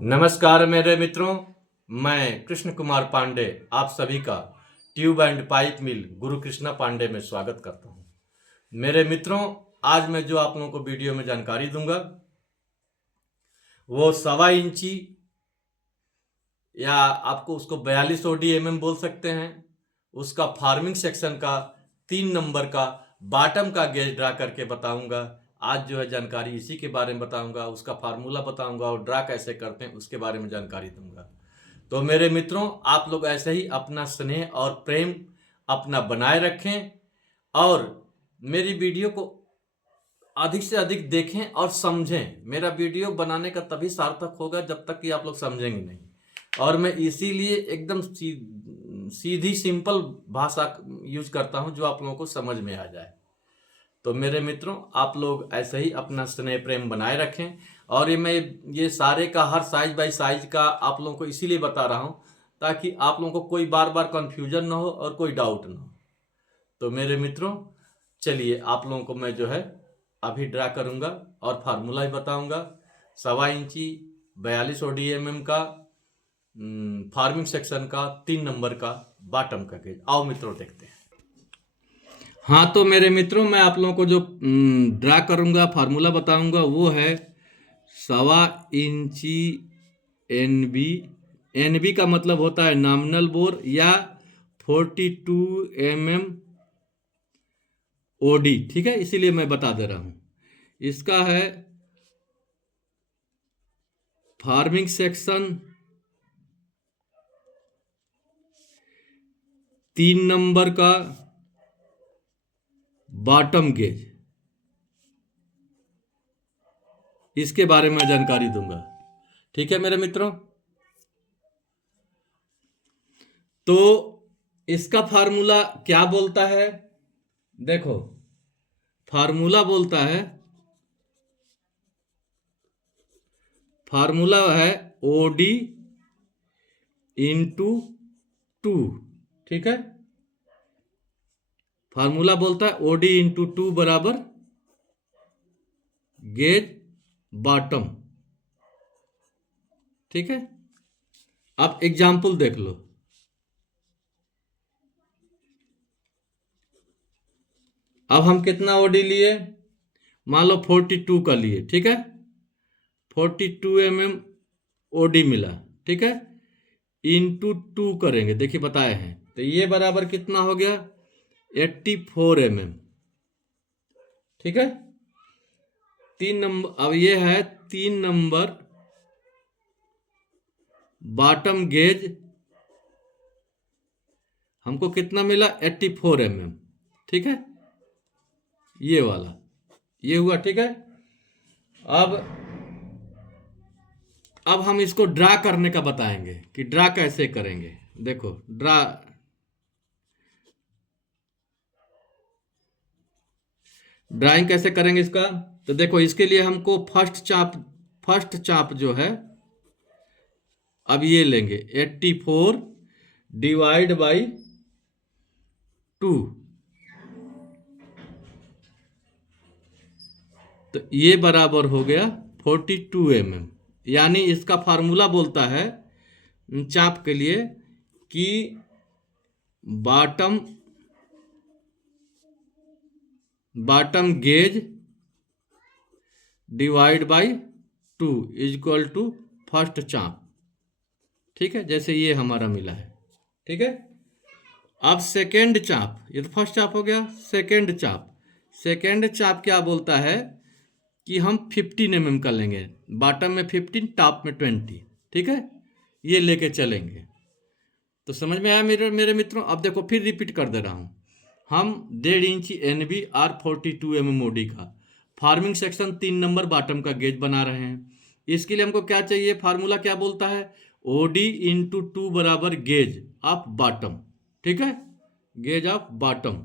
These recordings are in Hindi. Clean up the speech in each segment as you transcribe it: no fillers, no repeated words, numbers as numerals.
नमस्कार मेरे मित्रों, मैं कृष्ण कुमार पांडे आप सभी का ट्यूब एंड पाइप मिल गुरु कृष्णा पांडे में स्वागत करता हूं। मेरे मित्रों, आज मैं जो आप लोगों को वीडियो में जानकारी दूंगा वो 1.25 इंची या आपको उसको 42 OD बोल सकते हैं, उसका फार्मिंग सेक्शन का 3 नंबर का बॉटम का गेज ड्रा करके बताऊंगा। आज जो है जानकारी इसी के बारे में बताऊंगा, उसका फार्मूला बताऊंगा और ड्रा कैसे करते हैं उसके बारे में जानकारी दूंगा। तो मेरे मित्रों, आप लोग ऐसे ही अपना स्नेह और प्रेम अपना बनाए रखें और मेरी वीडियो को अधिक से अधिक देखें और समझें। मेरा वीडियो बनाने का तभी सार्थक होगा जब तक कि आप लोग समझेंगे नहीं, और मैं इसीलिए एकदम सीधी सिंपल भाषा यूज करता हूं जो आप लोगों को समझ में आ जाए। तो मेरे मित्रों, आप लोग ऐसे ही अपना स्नेह प्रेम बनाए रखें। और ये सारे का हर साइज बाई साइज का आप लोगों को इसीलिए बता रहा हूं ताकि आप लोगों को कोई बार बार कंफ्यूजन ना हो और कोई डाउट ना हो। तो मेरे मित्रों, चलिए आप लोगों को मैं जो है अभी ड्रा करूंगा और फार्मूला भी बताऊंगा। 1.25 इंची 42 OD का फार्मिंग सेक्शन का 3 नंबर का बॉटम का गेज। आओ मित्रों देखते हैं। हाँ, तो मेरे मित्रों, मैं आप लोगों को जो ड्रा करूंगा, फार्मूला बताऊंगा, वो है 1.25 इंची एनबी। एनबी का मतलब होता है नॉमिनल बोर या 42 ओडी। ठीक है, इसीलिए मैं बता दे रहा हूं। इसका है फार्मिंग सेक्शन 3 नंबर का बॉटम गेज, इसके बारे में जानकारी दूंगा। ठीक है मेरे मित्रों, तो इसका फार्मूला क्या बोलता है? देखो, फार्मूला बोलता है, फार्मूला है ओडी इंटू 2। ठीक है, फार्मूला बोलता है ओडी इंटू 2 बराबर गेज बॉटम। ठीक है, अब एग्जाम्पल देख लो। अब हम कितना ओडी लिए? मान लो 42 का लिए। ठीक है, 42 ओडी मिला। ठीक है, इंटू 2 करेंगे, देखिए बताए हैं, तो ये बराबर कितना हो गया? 84 ठीक है, 3 नंबर। अब ये है 3 नंबर बॉटम गेज, हमको कितना मिला? 84 ठीक है, ये वाला, ये हुआ। ठीक है, अब हम इसको ड्रा करने का बताएंगे कि ड्रा कैसे करेंगे। देखो, ड्राइंग कैसे करेंगे इसका, तो देखो, इसके लिए हमको फर्स्ट चाप जो है, अब ये लेंगे 84 डिवाइड बाई 2, तो ये बराबर हो गया 42 यानी इसका फार्मूला बोलता है चाप के लिए कि bottom gauge divide by 2 is equal to first चाप। ठीक है, जैसे ये हमारा मिला है। ठीक है, अब सेकेंड चाप, ये तो फर्स्ट चाप हो गया। सेकेंड चाप क्या बोलता है कि हम 15 का लेंगे, बॉटम में 15, टॉप में 20। ठीक है, ये लेके चलेंगे। तो समझ में आया मेरे मित्रों? अब देखो, फिर रिपीट कर दे रहा हूं। हम 1.5 इंची एनबी और 42 ओडी का फार्मिंग सेक्शन 3 नंबर बॉटम का गेज बना रहे हैं। इसके लिए हमको क्या चाहिए? फार्मूला क्या बोलता है? ओडी इंटू 2 बराबर गेज ऑफ बॉटम। ठीक है, गेज ऑफ बॉटम।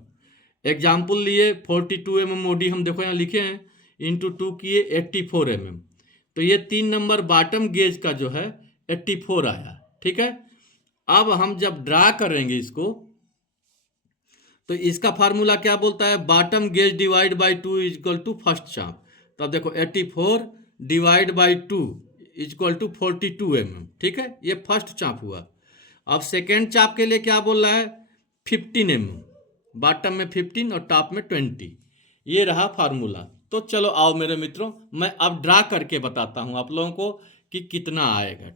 एग्जाम्पल लिए 42 ओडी, हम देखो यहाँ लिखे हैं, इंटू 2 किए 84 तो ये 3 नंबर बॉटम गेज का जो है 84 आया। ठीक है, अब हम जब ड्रा करेंगे इसको, तो इसका फार्मूला क्या बोलता है? Bottom gauge divide by 2 is equal to first चाप। तो अब देखो 84 divide by 2 equal to 42 mm, ठीक है, ये फर्स्ट चाप हुआ। अब सेकेंड चाप के लिए क्या बोल रहा है, 15 mm, बॉटम में 15 और टॉप में 20। ये रहा फार्मूला। तो चलो आओ मेरे मित्रों, मैं अब ड्रा करके बताता हूँ आप लोगों को कि कितना आएगा।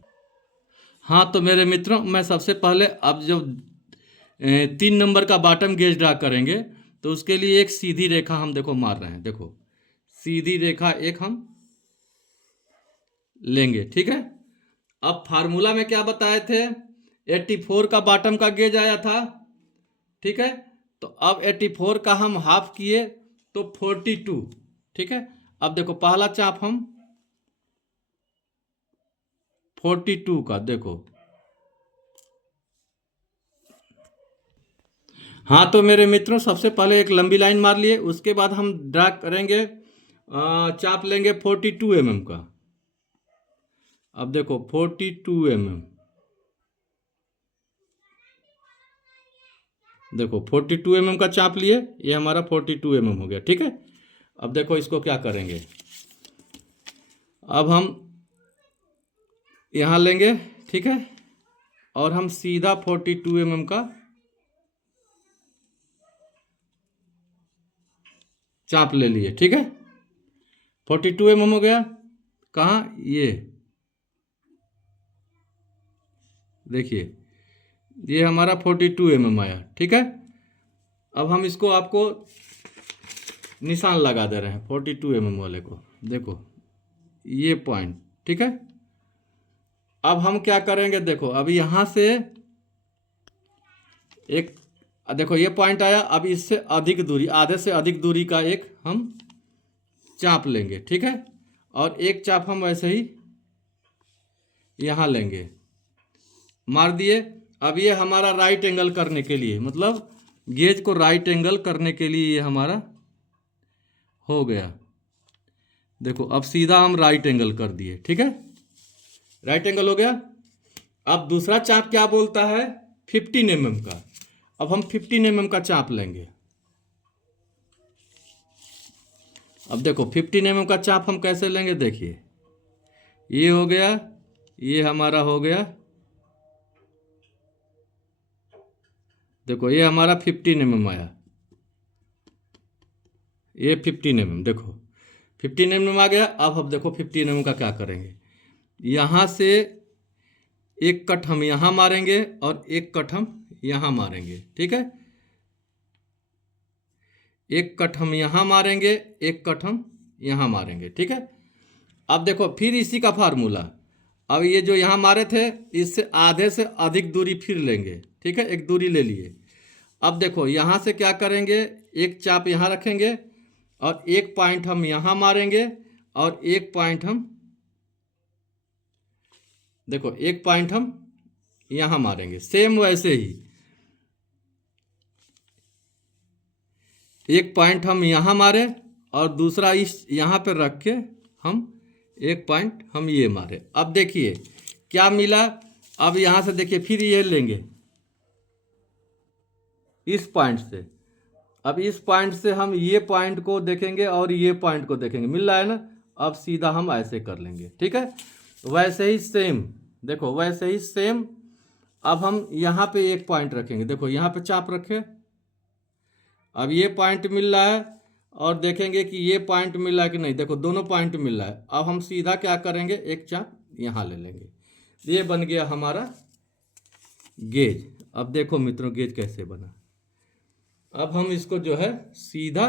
हाँ तो मेरे मित्रों, मैं सबसे पहले अब जब 3 नंबर का बॉटम गेज ड्रा करेंगे तो उसके लिए एक सीधी रेखा हम देखो मार रहे हैं। देखो सीधी रेखा एक हम लेंगे, ठीक है। अब फार्मूला में क्या बताए थे, 84 का बॉटम का गेज आया था, ठीक है। तो अब 84 का हम हाफ किए तो 42, ठीक है। अब देखो पहला चाप हम 42 का देखो। हाँ तो मेरे मित्रों, सबसे पहले एक लंबी लाइन मार लिए, उसके बाद हम ड्रा करेंगे, चाप लेंगे 42 mm का। अब देखो 42 mm, देखो 42 mm का चाप लिए, ये हमारा 42 mm हो गया, ठीक है। अब देखो इसको क्या करेंगे, अब हम यहाँ लेंगे, ठीक है, और हम सीधा 42 mm का चाप ले लिए, ठीक है। 42 mm हो गया, कहाँ, ये देखिए ये हमारा 42 mm आया, ठीक है। अब हम इसको आपको निशान लगा दे रहे हैं 42 mm वाले को, देखो ये पॉइंट, ठीक है। अब हम क्या करेंगे, देखो अब यहाँ से एक, देखो ये पॉइंट आया, अब इससे अधिक दूरी, आधे से अधिक दूरी का एक हम चाप लेंगे, ठीक है। और एक चाप हम वैसे ही यहाँ लेंगे, मार दिए। अब ये हमारा राइट एंगल करने के लिए, मतलब गेज को राइट एंगल करने के लिए ये हमारा हो गया। देखो अब सीधा हम राइट एंगल कर दिए, ठीक है, राइट एंगल हो गया। अब दूसरा चाप क्या बोलता है, 15 mm का। अब हम 15 mm का चाप लेंगे। अब देखो 15 mm का चाप हम कैसे लेंगे, देखिए ये हो गया, ये हमारा हो गया, देखो ये हमारा 15 mm आया, ये 15 mm, देखो 15 mm आ गया। अब देखो 15 mm का क्या करेंगे, यहाँ से एक कट हम यहाँ मारेंगे और एक कट हम यहाँ मारेंगे, ठीक है। एक कट हम यहाँ मारेंगे, एक कट हम यहाँ मारेंगे, ठीक है। अब देखो फिर इसी का फार्मूला, अब ये जो यहाँ मारे थे इससे आधे से अधिक दूरी फिर लेंगे, ठीक है, एक दूरी ले लिए। अब देखो यहाँ से क्या करेंगे, एक चाप यहाँ रखेंगे और एक पॉइंट हम यहाँ मारेंगे और एक पॉइंट हम, देखो एक पॉइंट हम यहाँ मारेंगे, सेम वैसे ही एक पॉइंट हम यहाँ मारे और दूसरा इस यहाँ पे रख के हम एक पॉइंट हम ये मारे। अब देखिए क्या मिला, अब यहाँ से देखिए फिर ये लेंगे इस पॉइंट से। अब इस पॉइंट से हम ये पॉइंट को देखेंगे और ये पॉइंट को देखेंगे, मिल रहा है ना। अब सीधा हम ऐसे कर लेंगे, ठीक है। वैसे ही सेम, देखो वैसे ही सेम। अब हम यहाँ पे एक पॉइंट रखेंगे, देखो यहाँ पे चाप रखे, अब ये पॉइंट मिल रहा है और देखेंगे कि ये पॉइंट मिल रहा है कि नहीं, देखो दोनों पॉइंट मिल रहा है। अब हम सीधा क्या करेंगे, एक चाप यहाँ ले लेंगे, ये बन गया हमारा गेज। अब देखो मित्रों गेज कैसे बना। अब हम इसको जो है सीधा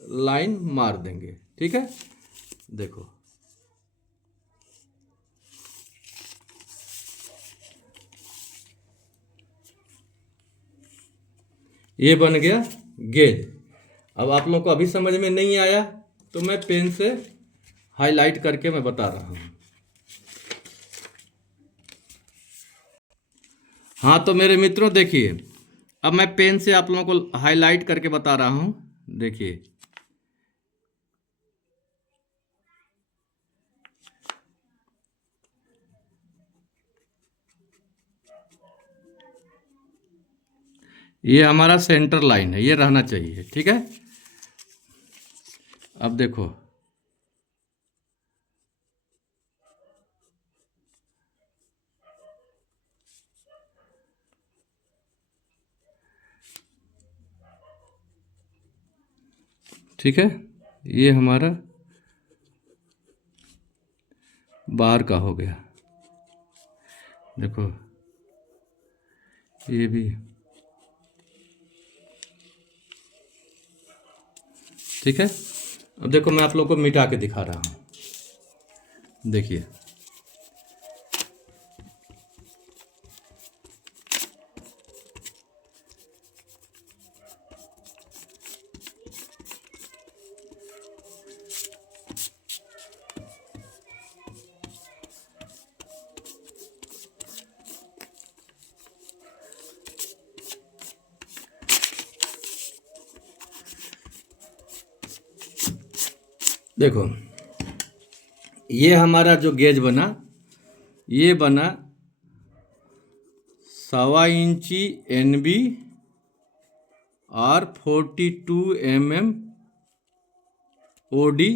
लाइन मार देंगे, ठीक है, देखो ये बन गया गेज। अब आप लोग को अभी समझ में नहीं आया तो मैं पेन से हाईलाइट करके मैं बता रहा हूँ। हाँ तो मेरे मित्रों देखिए, अब मैं पेन से आप लोगों को हाईलाइट करके बता रहा हूँ, देखिए ये हमारा सेंटर लाइन है, ये रहना चाहिए, ठीक है। अब देखो ठीक है, ये हमारा बाहर का हो गया। देखो ये भी ठीक है। अब देखो मैं आप लोगों को मिटा के दिखा रहा हूँ, देखिए देखो ये हमारा जो गेज बना, ये बना 1.25 इंची NB और 42 mm OD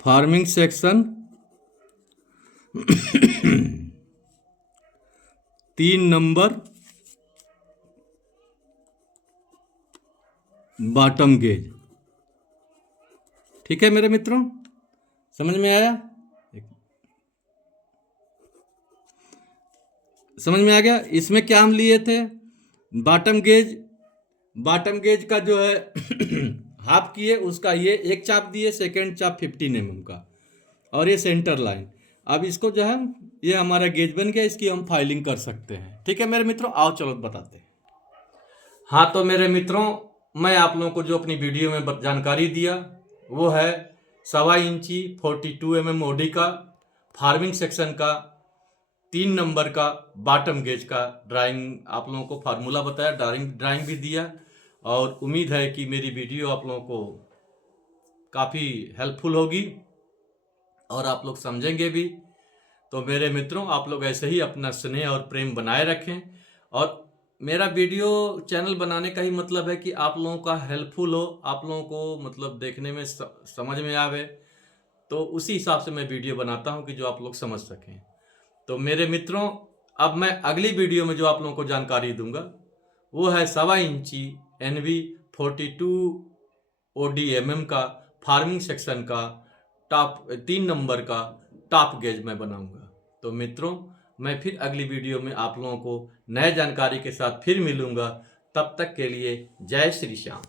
farming section 3 number bottom gauge. ठीक है मेरे मित्रों, समझ में आया? समझ में आ गया? इसमें क्या हम लिए थे, बॉटम गेज। बॉटम गेज का जो है हाफ किए, उसका ये एक चाप दिए, सेकेंड चाप 15 mm का, और ये सेंटर लाइन। अब इसको जो है, ये हमारा गेज बन गया, इसकी हम फाइलिंग कर सकते हैं। ठीक है मेरे मित्रों, आओ चलो बताते हैं। हाँ तो मेरे मित्रों, मैं आप लोगों को जो अपनी वीडियो में जानकारी दिया वो है 1.25 इंची 42 mm OD का फार्मिंग सेक्शन का 3 नंबर का बॉटम गेज का ड्राइंग, आप लोगों को फार्मूला बताया, ड्राइंग भी दिया। और उम्मीद है कि मेरी वीडियो आप लोगों को काफ़ी हेल्पफुल होगी और आप लोग समझेंगे भी। तो मेरे मित्रों, आप लोग ऐसे ही अपना स्नेह और प्रेम बनाए रखें। और मेरा वीडियो चैनल बनाने का ही मतलब है कि आप लोगों का हेल्पफुल हो, आप लोगों को मतलब देखने में समझ में आवे, तो उसी हिसाब से मैं वीडियो बनाता हूं कि जो आप लोग समझ सकें। तो मेरे मित्रों, अब मैं अगली वीडियो में जो आप लोगों को जानकारी दूंगा वो है 1.25 इंची NB 42 OD mm का फार्मिंग सेक्शन का टॉप 3 नंबर का टॉप गेज मैं बनाऊंगा। तो मित्रों, मैं फिर अगली वीडियो में आप लोगों को नए जानकारी के साथ फिर मिलूंगा। तब तक के लिए जय श्री श्याम।